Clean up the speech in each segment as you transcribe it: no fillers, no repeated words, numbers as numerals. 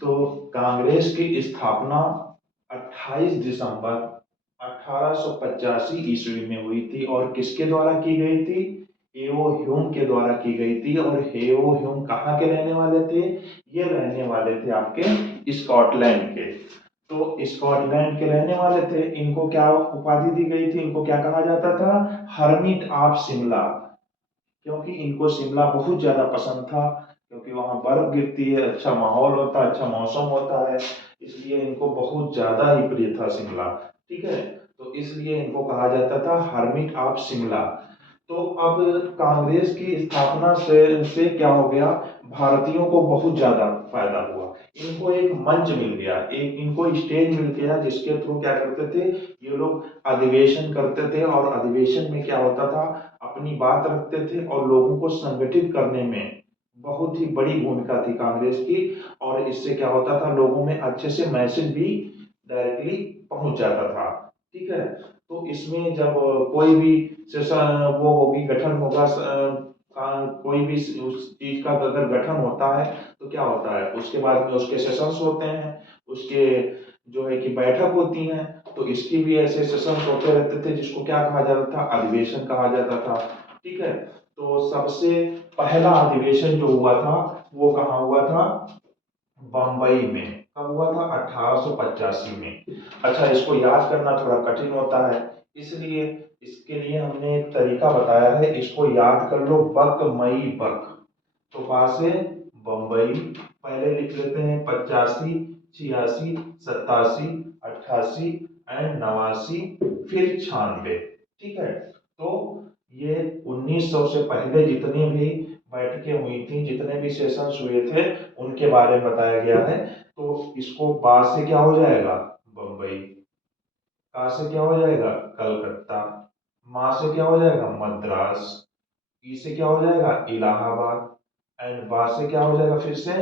तो कांग्रेस की स्थापना 28 दिसंबर 1885 ईस्वी में हुई थी और किसके द्वारा की गई थी? हेओ ह्यूम के द्वारा की गई थी। और हेओ ह्यूम कहाँ के रहने वाले थे? ये रहने वाले थे आपके स्कॉटलैंड के। तो स्कॉटलैंड के रहने वाले थे। इनको क्या उपाधि दी गई थी? इनको क्या कहा जाता था? Hermit of Shimla. क्योंकि इनको शिमला बहुत ज्यादा पसंद था, क्योंकि वहां बर्फ गिरती है, अच्छा माहौल होता है, अच्छा मौसम होता है, इसलिए इनको बहुत ज्यादा ही प्रिय था शिमला। ठीक है, तो इसलिए इनको कहा जाता था हर्मिट ऑफ शिमला। तो अब कांग्रेस की स्थापना से क्या हो गया? भारतीयों को बहुत ज्यादा फायदा हुआ। इनको एक मंच मिल गया, एक इनको स्टेज मिल गया, जिसके थ्रू क्या करते थे ये लोग? अधिवेशन करते थे। और अधिवेशन में क्या होता था? अपनी बात रखते थे और लोगों को संगठित करने में बहुत ही बड़ी भूमिका थी कांग्रेस की। और इससे क्या होता था? लोगों में अच्छे से मैसेज भी डायरेक्टली पहुंच जाता था। ठीक है, तो इसमें जब कोई भी सेशन वो होगी, गठन होगा, कोई भी उस चीज का अगर गठन होता है तो क्या होता है? उसके बाद में उसके सेशंस होते हैं, उसके जो है कि बैठक होती है। तो इसकी भी ऐसे सेशंस होते रहते थे, जिसको क्या कहा जाता था? अधिवेशन कहा जाता था। ठीक है, तो सबसे पहला अधिवेशन जो हुआ था वो कहाँ हुआ था? बम्बई में। कब हुआ था? 1885 में। अच्छा, इसको याद करना थोड़ा कठिन होता है, इसलिए इसके लिए हमने एक तरीका बताया है, इसको याद कर लो। बक मई बक। तो वहां से बम्बई पहले लिख लेते हैं, 85, 86, 87, 88 एंड 89, फिर 96। ठीक है, तो ये 1900 से पहले जितनी भी बैठकें हुई थी, जितने भी सेशंस हुए थे, उनके बारे में बताया गया है। तो इसको बा से क्या हो जाएगा? बम्बई। का से क्या हो जाएगा? कलकत्ता। मा से क्या हो जाएगा? मद्रास। ई से क्या हो जाएगा? इलाहाबाद। एंड बा से क्या हो जाएगा? फिर से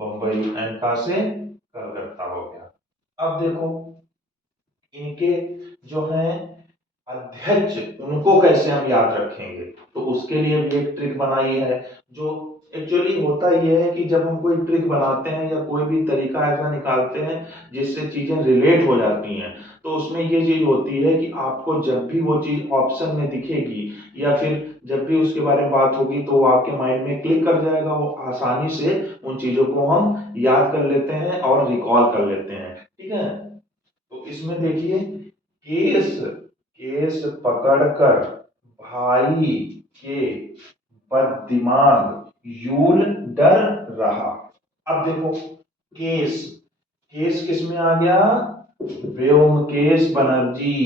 बम्बई। एंड का से कलकत्ता हो गया। अब देखो, इनके जो हैं अध्यक्ष, उनको कैसे हम याद रखेंगे? तो उसके लिए भी एक ट्रिक बनाई है। जो एक्चुअली होता यह है कि जब हम कोई ट्रिक बनाते हैं या कोई भी तरीका ऐसा निकालते हैं जिससे चीजें रिलेट हो जाती हैं, तो उसमें ये चीज होती है कि आपको जब भी वो चीज ऑप्शन में दिखेगी या फिर जब भी उसके बारे में बात होगी, तो वो आपके माइंड में क्लिक कर जाएगा। वो आसानी से उन चीजों को हम याद कर लेते हैं और रिकॉल कर लेते हैं। ठीक है, तो इसमें देखिए, केस केस पकड़कर भाई के बददिमाग यूल डर रहा। अब देखो, केस केस किस में आ गया? व्योमकेश बनर्जी।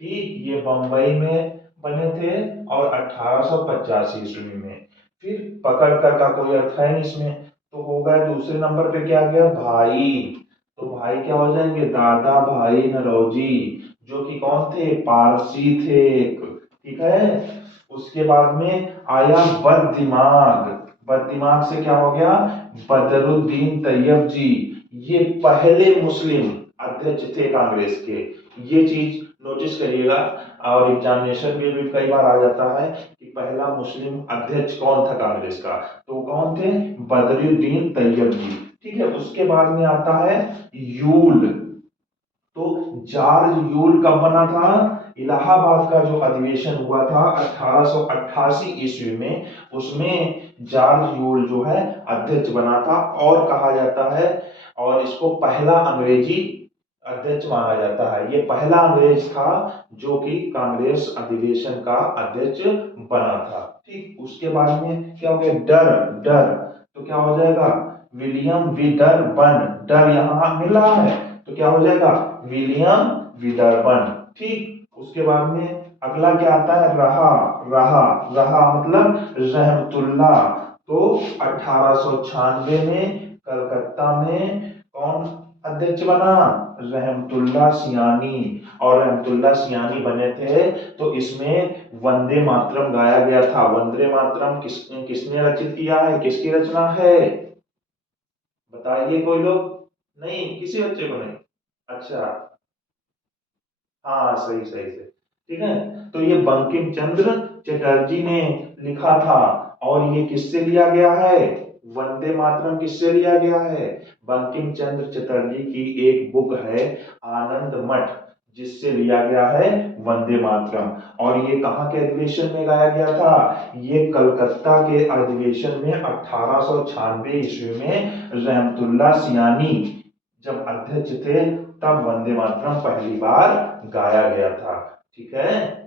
ठीक, ये बंबई में बने थे और 1885 ईस्वी में। फिर पकड़कर का कोई अर्थ है नहीं इसमें, तो होगा दूसरे नंबर पे क्या आ गया? भाई। तो भाई क्या हो जाएंगे? दादा भाई नरौजी, जो कि कौन थे? पारसी थे एक। ठीक है, उसके बाद में आया बद दिमाग से क्या हो गया? बदरुद्दीन तैयब जी। ये पहले मुस्लिम अध्यक्ष थे कांग्रेस के। ये चीज नोटिस करिएगा, और एग्जामिनेशन में भी कई बार आ जाता है कि पहला मुस्लिम अध्यक्ष कौन था कांग्रेस का? तो कौन थे? बदरुद्दीन तैयब जी। ठीक है, उसके बाद में आता है यूल। तो जॉर्ज यूल कब बना था? इलाहाबाद का जो अधिवेशन हुआ था 1888 ईस्वी में, उसमें जॉर्ज यूल जो है अध्यक्ष बना था। और कहा जाता है, और इसको पहला अंग्रेजी अध्यक्ष माना जाता है। ये पहला अंग्रेज था जो कि कांग्रेस अधिवेशन का अध्यक्ष बना था। ठीक, उसके बाद में क्या हो गया? डर डर। तो क्या हो जाएगा? विलियम विदरबन। डर यहाँ मिल रहा है, तो क्या हो जाएगा? विलियम विदर्बन। ठीक, उसके बाद में अगला क्या आता है? रहा रहा रहा मतलब रहमतुल्ला। तो 1896 में कलकत्ता में कौन अध्यक्ष बना? रहमतुल्ला सियानी। और रहमतुल्ला सियानी बने थे, तो इसमें वंदे मातरम गाया गया था। वंदे मातरम किसने रचित किया है? किसकी रचना है? बताइए कोई लोग। नहीं, किसी बच्चे को नहीं। अच्छा, हाँ, सही सही सही। ठीक है, तो ये बंकिम चंद्र चटर्जी ने लिखा था। और ये किससे लिया गया है? वंदे मातरम किससे लिया गया है? बंकिम चंद्र चटर्जी की एक बुक है आनंद मठ, जिससे लिया गया है वंदे मातरम। और ये कहाँ के अधिवेशन में गाया गया था? ये कलकत्ता के अधिवेशन में 1896 ईस्वी में रहमतुल्लाह सियानी जब अध्यक्ष थे, तब वंदे मातरम पहली बार गाया गया था। ठीक है।